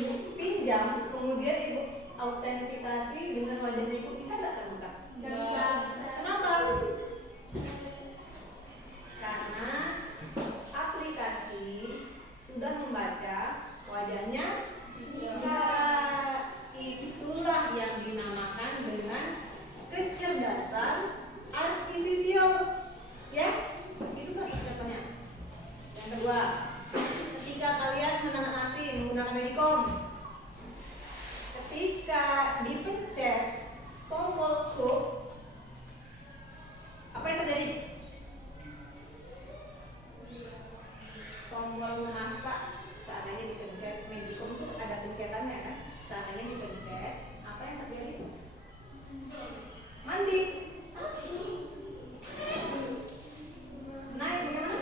ibu pinjam, kemudian ibu autentikasi dengan wajahnya ibu, bisa nggak terbuka? Nggak bisa. Kenapa? Karena aplikasi sudah membaca wajahnya. Ya, itulah yang dinamakan dengan kecerdasan artifisial. Ya, itu salah satu contohnya. Yang kedua, ketika kalian menanam nasi menggunakan Medicom, ketika dipencet tombol cook, apa yang terjadi? Tombol memasak seandainya dipencet, Medicom itu ada pencetannya kan? Seandainya dipencet, apa yang terjadi? Mandi. Naik bagaimana?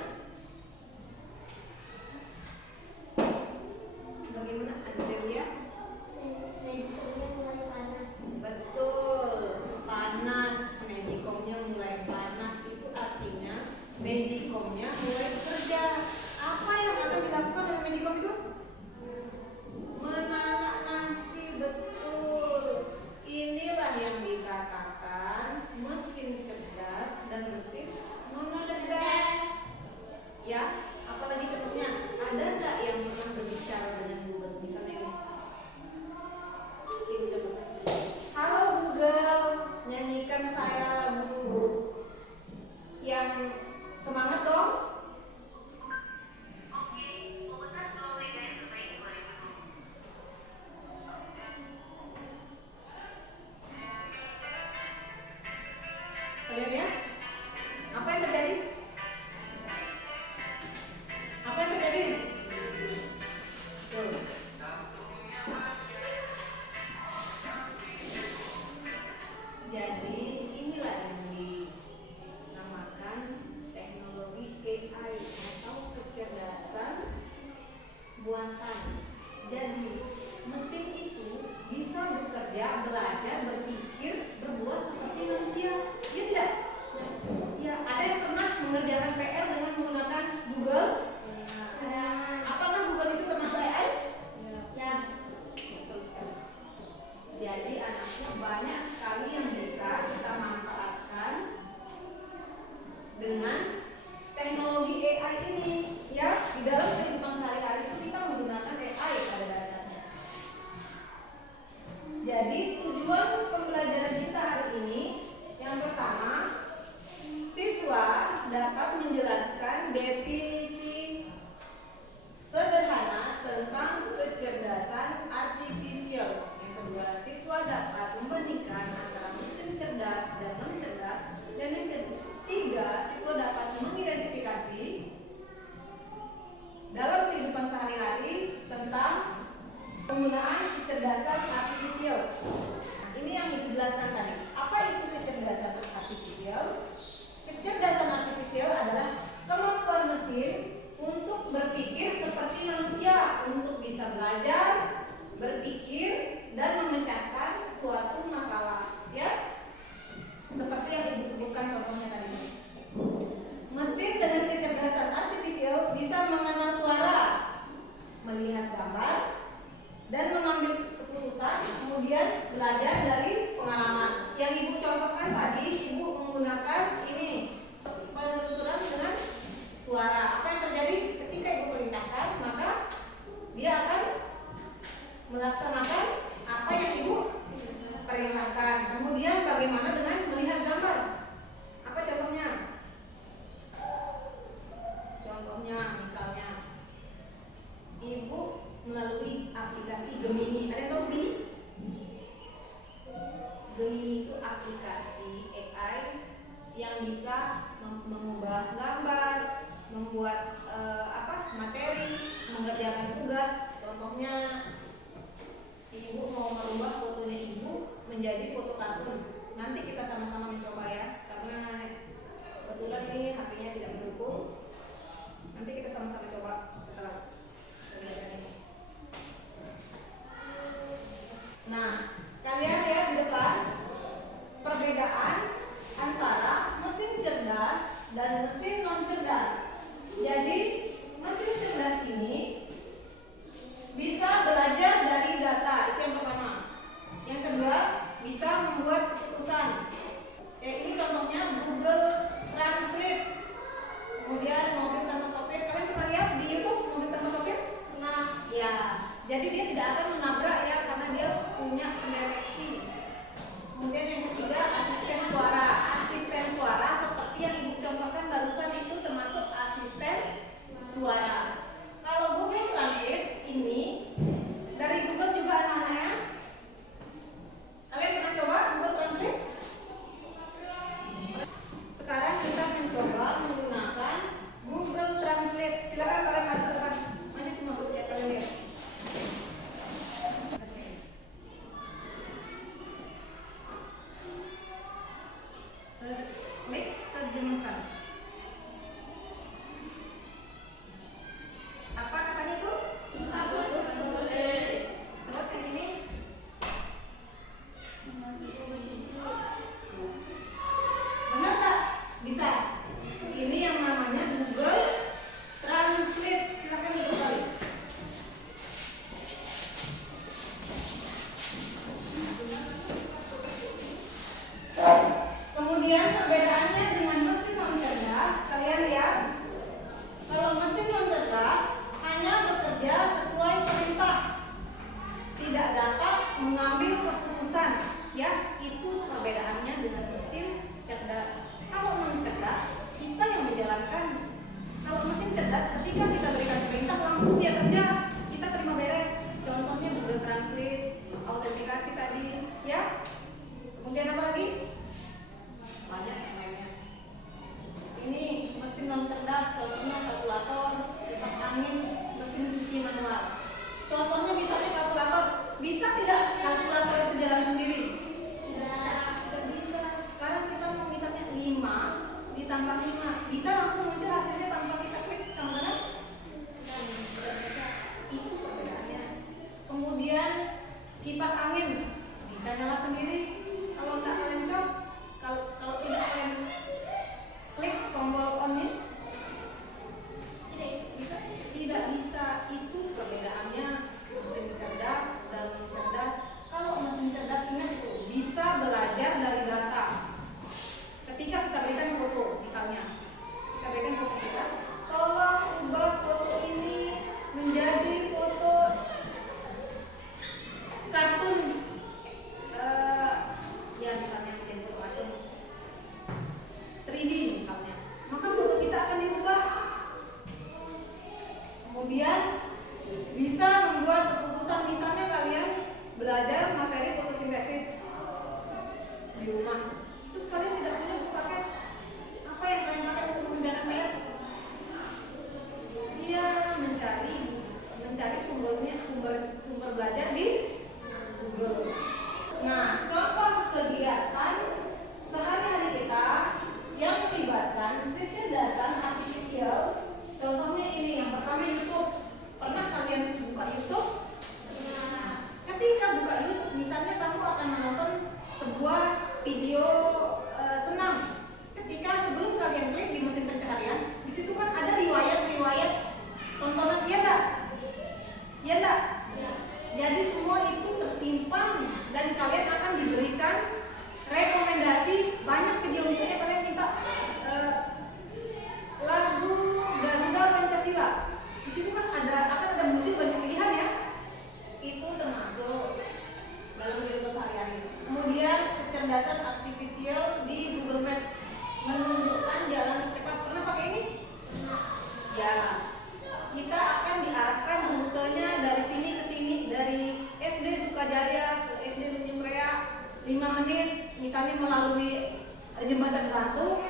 Bagaimana Adelia? Medicomnya mulai panas. Betul, panas. Medicomnya mulai panas, itu artinya Medicomnya mulai bekerja. Apa yang akan dilakukan dengan Medicom itu? Menanak nasi, betul. Inilah yang dikatakan mesin cerdas dan mesin non cerdas. Ya, apalagi contohnya, ada nggak yang pernah berbicara dengan Google? Misalnya ini. Ibu coba. Halo Google, nyanyikan saya lagu yang semangat dong. Kalian lihat? Apa yang terjadi? Apa yang terjadi? Tuh. Jadi inilah yang dinamakan teknologi AI atau kecerdasan buatan. Jadi mesin itu bisa bekerja, belajar, berpikir, berbuat seperti manusia. Ya tidak? Ya, ada yang pernah mengerjakan PR dengan menggunakan Google? Apakah Google itu termasuk AI? Ya. Betul sekali. Jadi anaknya banyak sekali yang bisa kita manfaatkan dengan teknologi AI ini. Ya, di dalam kehidupan sehari-hari itu kita menggunakan AI pada dasarnya. Jadi tujuan pembelajaran kita hari ini, yang pertama, siswa dapat menjelaskan definisi sederhana tentang kecerdasan artifisial. Yang kedua, siswa dapat membandingkan antara mesin cerdas dan non cerdas. Dan yang ketiga, siswa dapat mengidentifikasi dalam kehidupan sehari-hari tentang penggunaan kecerdasan artifisial. Nah, ini yang Ibu jelaskan tadi. Apa itu kecerdasan artifisial? Kecerdasan artifisial adalah kemampuan mesin untuk berpikir seperti manusia, untuk bisa belajar, berpikir, dan memecahkan suatu masalah. Ya, seperti yang Ibu sebutkan contohnya tadi. Mesin dengan kecerdasan artifisial bisa mengenal suara, melihat gambar, dan mengambil keputusan, kemudian belajar dari pengalaman. Yang Ibu contohkan tadi, Ibu menggunakan ini penelusuran dengan suara. Apa yang terjadi ketika Ibu perintahkan, maka dia akan melaksanakan apa yang Ibu perintahkan. Kemudian bagaimana dengan melihat gambar? Apa contohnya? Contohnya misalnya Ibu melalui aplikasi Gemini. Ada yang tahu Gemini? Gemini itu aplikasi AI yang bisa mengubah gambar, membuat materi, mengerjakan tugas. Contohnya Ibu mau merubah fotonya Ibu menjadi foto kartun. Nanti kita sama-sama mencoba ya, karena kebetulan ini HP-nya tidak mendukung. Nanti kita sama-sama coba setelah kegiatan ini. Nah, kalian lihat di depan perbedaan antara mesin cerdas dan mesin non cerdas. Jadi mesin cerdas ini bisa belajar Jadi dia tidak akan menabrak ya karena dia punya pendeteksi. Kemudian yang ketiga asisten suara. Asisten suara seperti yang ibu contohkan barusan itu termasuk asisten suara. Kalau Google Translate ini dari Google juga anak-anaknya. Kalian pernah coba Google Translate? Sekarang kita mencoba menggunakan Google Translate. Silakan kalian maju ke depan. Mana semua buku kalian lihat. Klik terjemahkan. Apa katanya itu? Terus yang ini? Benar tak? Bisa. Ini yang namanya Google Translate. Silakan ibu kali. Kemudian perbedaannya dengan mesin non cerdas, kalian lihat. Kalau mesin non cerdas hanya bekerja sesuai perintah, tidak dapat mengambil keputusan. Ya, itu perbedaannya dengan mesin cerdas. Kalau mesin cerdas, kita yang menjalankan. Kalau mesin cerdas, ketika kita berikan perintah langsung dia kerja, kita terima beres. Contohnya Google Translate, autentikasi tadi, ya. Kemudian apa lagi? Banyak yang lainnya. Ini mesin non cerdas, contohnya kalkulator, kipas angin, mesin cuci manual. Contohnya misalnya kalkulator, bisa tidak kalkulator itu jalan sendiri? Tidak bisa. Sekarang kita mau misalnya 5 ditambah 5, bisa langsung muncul hasilnya tanpa kita klik sama dengan? Tidak bisa. Itu perbedaannya. Kemudian kipas angin bisa nyala sendiri. Kalau enggak kalian coba, kalau tidak kalian klik tombol on-nya, tidak bisa. Itu perbedaannya mesin cerdas dan non cerdas. Kalau mesin cerdas ingat itu bisa belajar dari data. Ketika kita berikan foto, misalnya kita berikan foto kita, tolong ubah foto ini menjadi foto kartun, ya misalnya menjadi foto kartun 3D misalnya, maka foto kita akan diubah. Kemudian bisa membuat keputusan, misalnya kalian belajar materi fotosintesis di rumah, terus kalian tidak punya buku paket, apa yang kalian pakai untuk mengerjakan PR? Dia mencari sumber belajar di Google. Nah, contoh kegiatan sehari-hari kita yang melibatkan kecerdasan artifisial, contohnya ini. Yang pertama YouTube. Pernah kalian buka YouTube? Nah, ketika buka YouTube, misalnya kamu akan menonton sebuah video senam. Ketika sebelum kalian klik di mesin pencarian, di situ kan ada riwayat tontonan, iya enggak? Iya enggak? Jadi semua itu tersimpan dan kalian akan diberikan rekomendasi banyak video. Misalnya kalian minta lagu Garuda Pancasila, di situ kan akan ada muncul banyak pilihan ya. Itu termasuk dalam kehidupan sehari-hari. Kemudian kecerdasan artifisial di Google Maps menunjukkan jalan cepat. Pernah pakai ini? Ya. Kita akan diarahkan rutenya dari sini ke sini, dari SD Sukajaya ke SD Tanjung Rea 5 menit, misalnya melalui jembatan Batu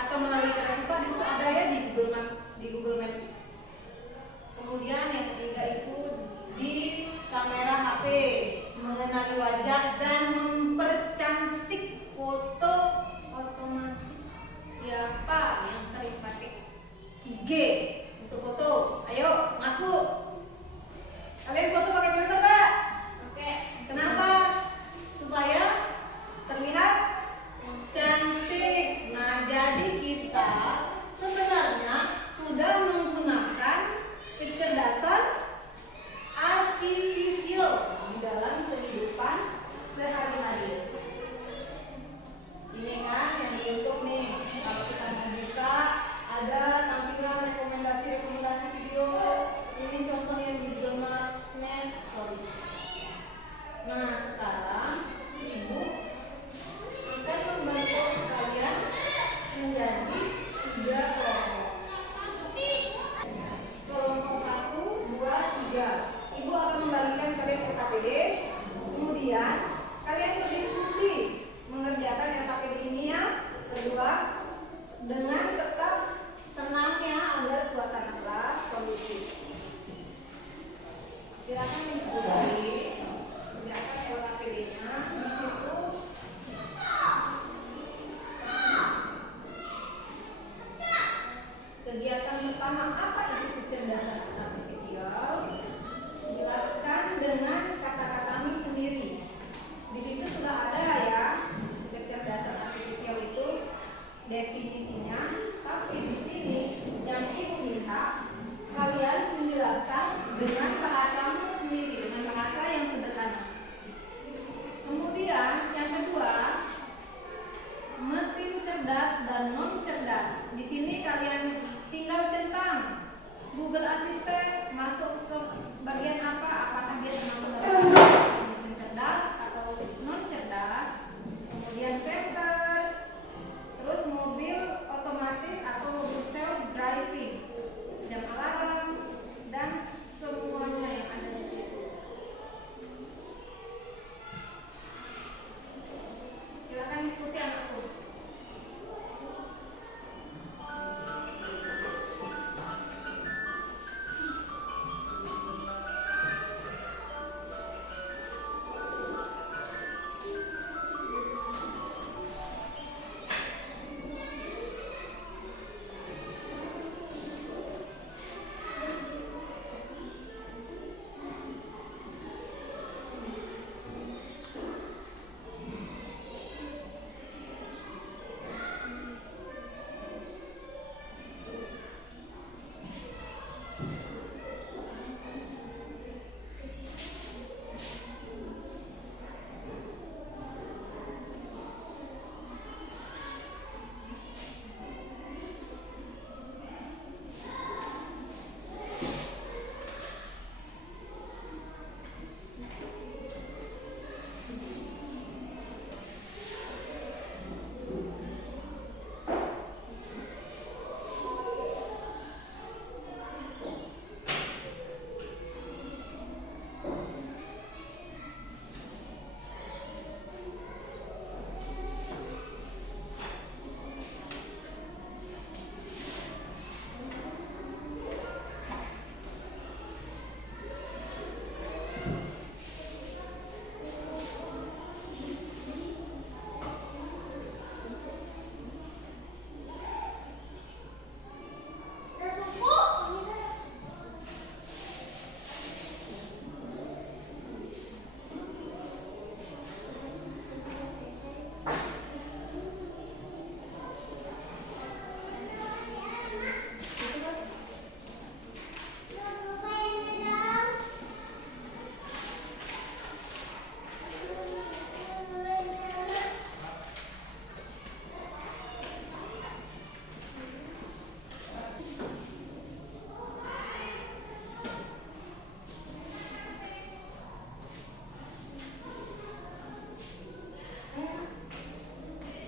atau melalui Kerasuka, di situ ada ya di Google Maps. Kemudian yang ketiga itu di kamera HP, mengenali wajah dan mempercantik foto otomatis. Siapa yang sering pakai IG untuk foto? Ayo, ngaku. Kalian foto pakai filter tak? Oke. Kenapa? Supaya terlihat cantik. Nah, Silakan diskusi, silakan lewat APD-nya. Di situ kegiatan pertama, apa itu kecerdasan artifisial? Jelaskan dengan kata-katamu sendiri. Di situ sudah ada ya kecerdasan artifisial itu definisinya, tapi di sini yang ibu minta kalian menjelaskan dengan bahasamu sendiri, dengan bahasa yang sederhana. Kemudian yang kedua, mesin cerdas dan non cerdas. Di sini kalian tinggal centang Google Assistant masuk ke bagian apa? Apakah dia termasuk dalam mesin cerdas atau non cerdas? Kemudian senter, terus mobil otomatis atau mobil self driving, jam alarm dan semuanya yang ada di situ. Silakan diskusi anakku.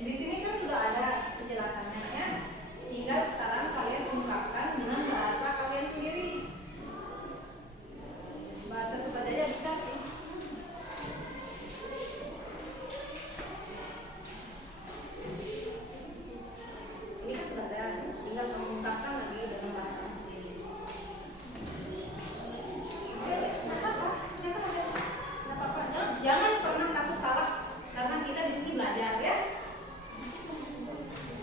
Di sini kan sudah ada penjelasannya ya. Tinggal sekarang kalian ungkapkan dengan bahasa kalian sendiri. Bahasa suka aja bisa sih. Ini kan sudah ada, tinggal mengungkapkan lagi dengan bahasa sendiri. Nggak apa-apa, nggak apa-apa. Jangan pernah takut salah karena kita di sini belajar ya.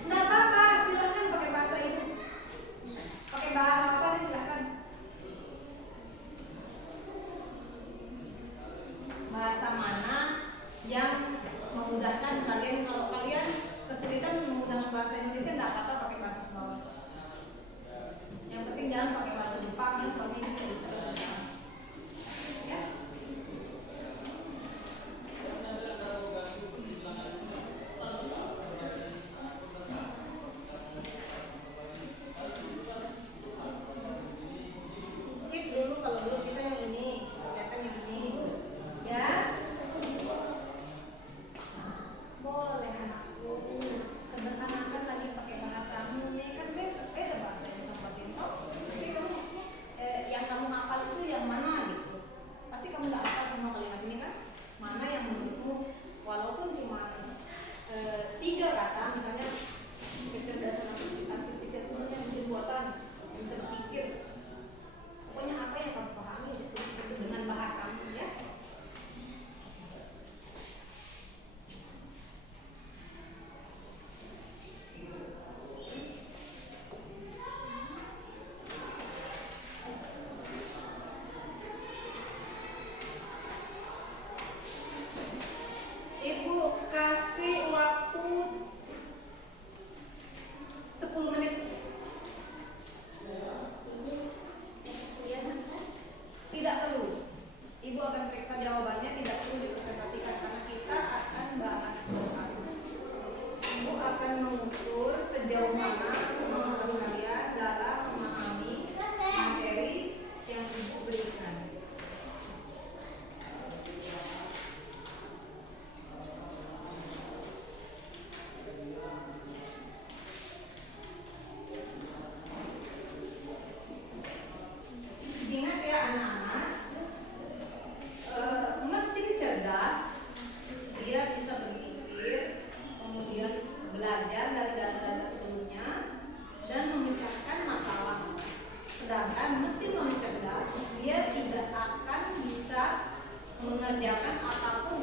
Nggak apa-apa, silahkan pakai bahasa ibu. Pakai bahasa apa nih silahkan. Bahasa mana yang memudahkan kalian? Kalau kalian kesulitan menggunakan bahasa Indonesia, nggak apa-apa pakai bahasa Sumbawa. Yang penting jangan pakai bahasa Jepang yang selama ini tidak bisa bahasa Jepang. Ya. Skip dulu kalau belum bisa yang ini, kelihatan yang ini. Ya. mengerjakan apapun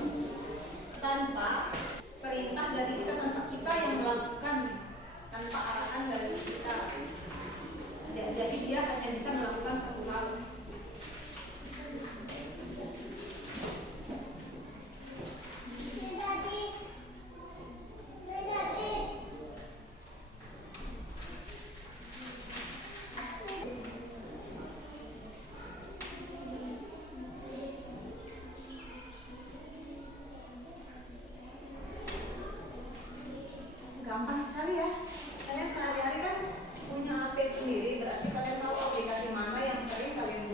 tanpa perintah dari kita, tanpa kita yang melakukan, tanpa arahan dari kita. Jadi dia hanya bisa melakukan satu hal. Gampang sekali ya. Kalian sehari-hari kan punya HP sendiri, berarti kalian tahu aplikasi mana yang sering kalian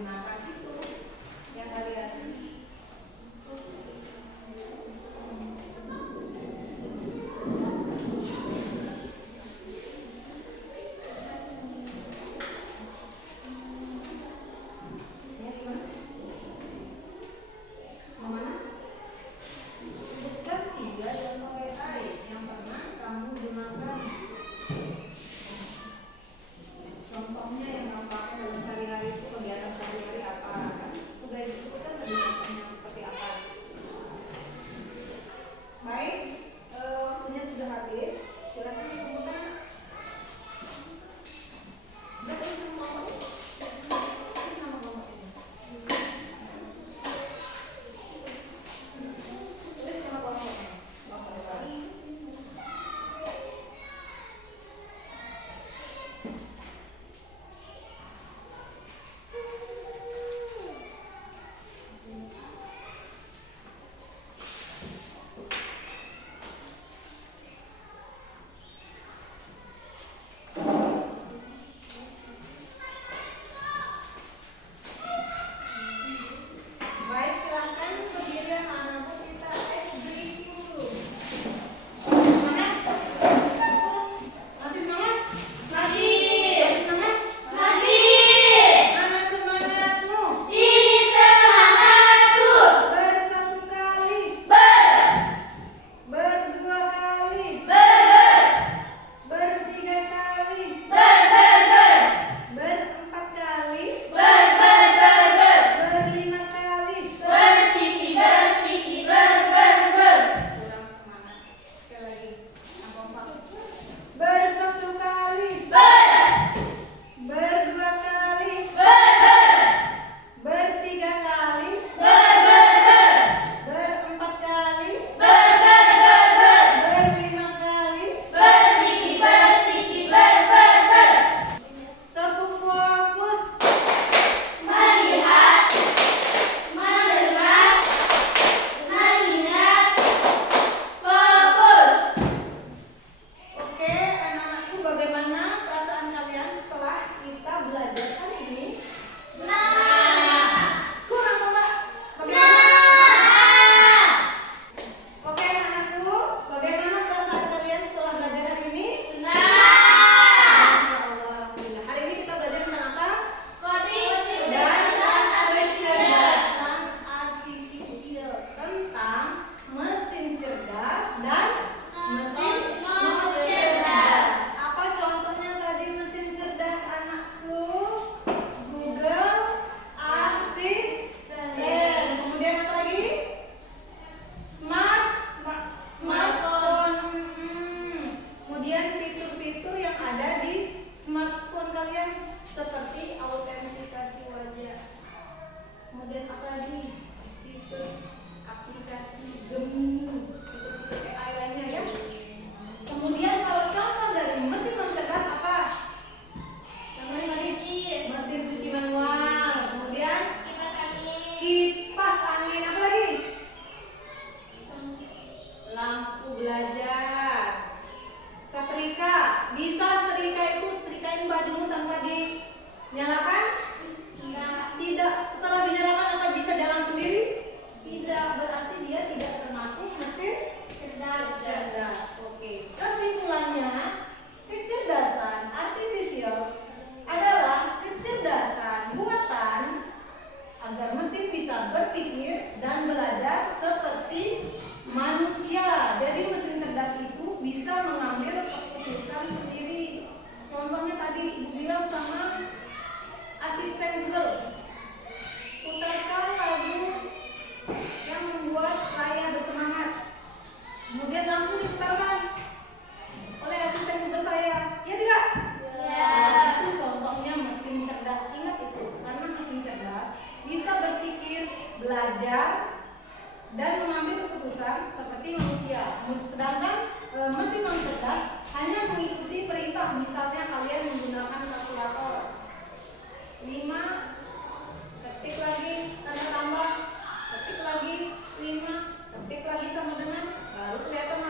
belajar dan mengambil keputusan seperti manusia. Sedangkan mesin non cerdas hanya mengikuti perintah. Misalnya kalian menggunakan kalkulator 5, ketik lagi tanda tambah, ketik lagi 5, ketik lagi sama dengan, baru kelihatan